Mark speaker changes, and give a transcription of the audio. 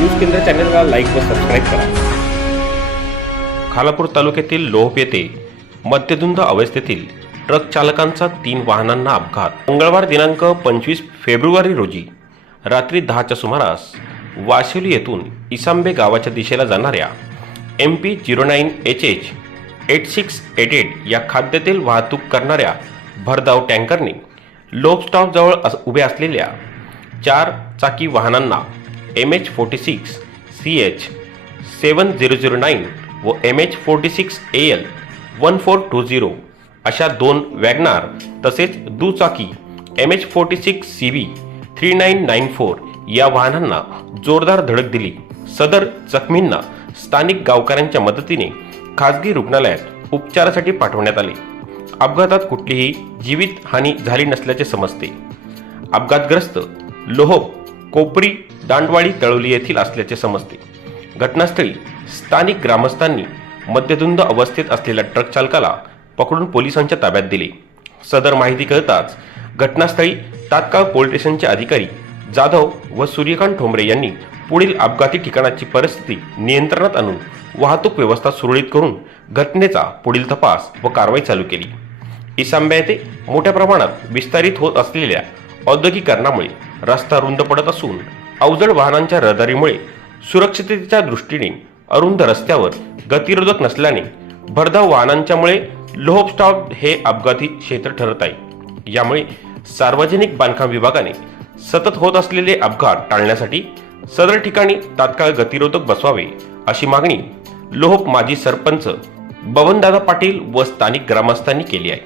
Speaker 1: News केंद्र चॅनलला like व सबस्क्राईब करा. खालापूर तालुक्यातील लोहप येथे मध्यधुंद अवस्थेतील ट्रक चालकांचा तीन वाहनांना अपघात. मंगळवार दिनांक पंचवीस फेब्रुवारी रोजी रात्री दहाच्या सुमारास वाशिवली येथून इसांबे गावाच्या दिशेला जाणाऱ्या M P zero nine H H eight six eight eight या खाद्यतेल वाहतूक करणाऱ्या भरधाव टँकरने लोप स्टॉपजवळ अस उभ्या असलेल्या चार चाकी वाहनांना M H forty six C H seven zero zero nine व M H forty six A L one four two zero अशा दोन वॅगनार तसेच दुचाकी M H forty six C B three nine nine four या वाहनांना जोरदार धडक दिली. सदर जखमींना स्थानिक गावकऱ्यांच्या मदतीने खासगी रुग्णालयात उपचारासाठी पाठवण्यात आले. अपघातात कुठलीही जीवित हानी झाली नसल्याचे समजते. अपघातग्रस्त लोहोप कोपरी दांडवाडी तळवली येथील असल्याचे समजते. घटनास्थळी स्थानिक ग्रामस्थांनी मध्यधुंद अवस्थेत असलेल्या ट्रक चालकाला पकडून पोलिसांच्या ताब्यात दिले. सदर माहिती कळताच घटनास्थळी तात्काळ पोलीस स्टेशनचे अधिकारी जाधव व सूर्यकांत ठोंबरे यांनी पुढील अपघाती ठिकाणाची परिस्थिती नियंत्रणात आणून वाहतूक व्यवस्था सुरळीत करून घटनेचा पुढील तपास व कारवाई चालू केली. इसांब्या येथे मोठ्या प्रमाणात विस्तारित होत असलेल्या औद्योगिकरणामुळे रस्ता रुंद पडत असून अवजड वाहनांच्या रहदारीमुळे सुरक्षिततेच्या दृष्टीने अरुंद रस्त्यावर गतिरोधक नसल्याने भरधाव वाहनांच्यामुळे लोहप स्टॉप हे अपघाती क्षेत्र ठरत आहे. यामुळे सार्वजनिक बांधकाम विभागाने सतत होत असलेले अपघात टाळण्यासाठी सदर ठिकाणी तात्काळ गतिरोधक बसवावे अशी मागणी लोहप माजी सरपंच बबनदादा पाटील व स्थानिक ग्रामस्थांनी केली आहे.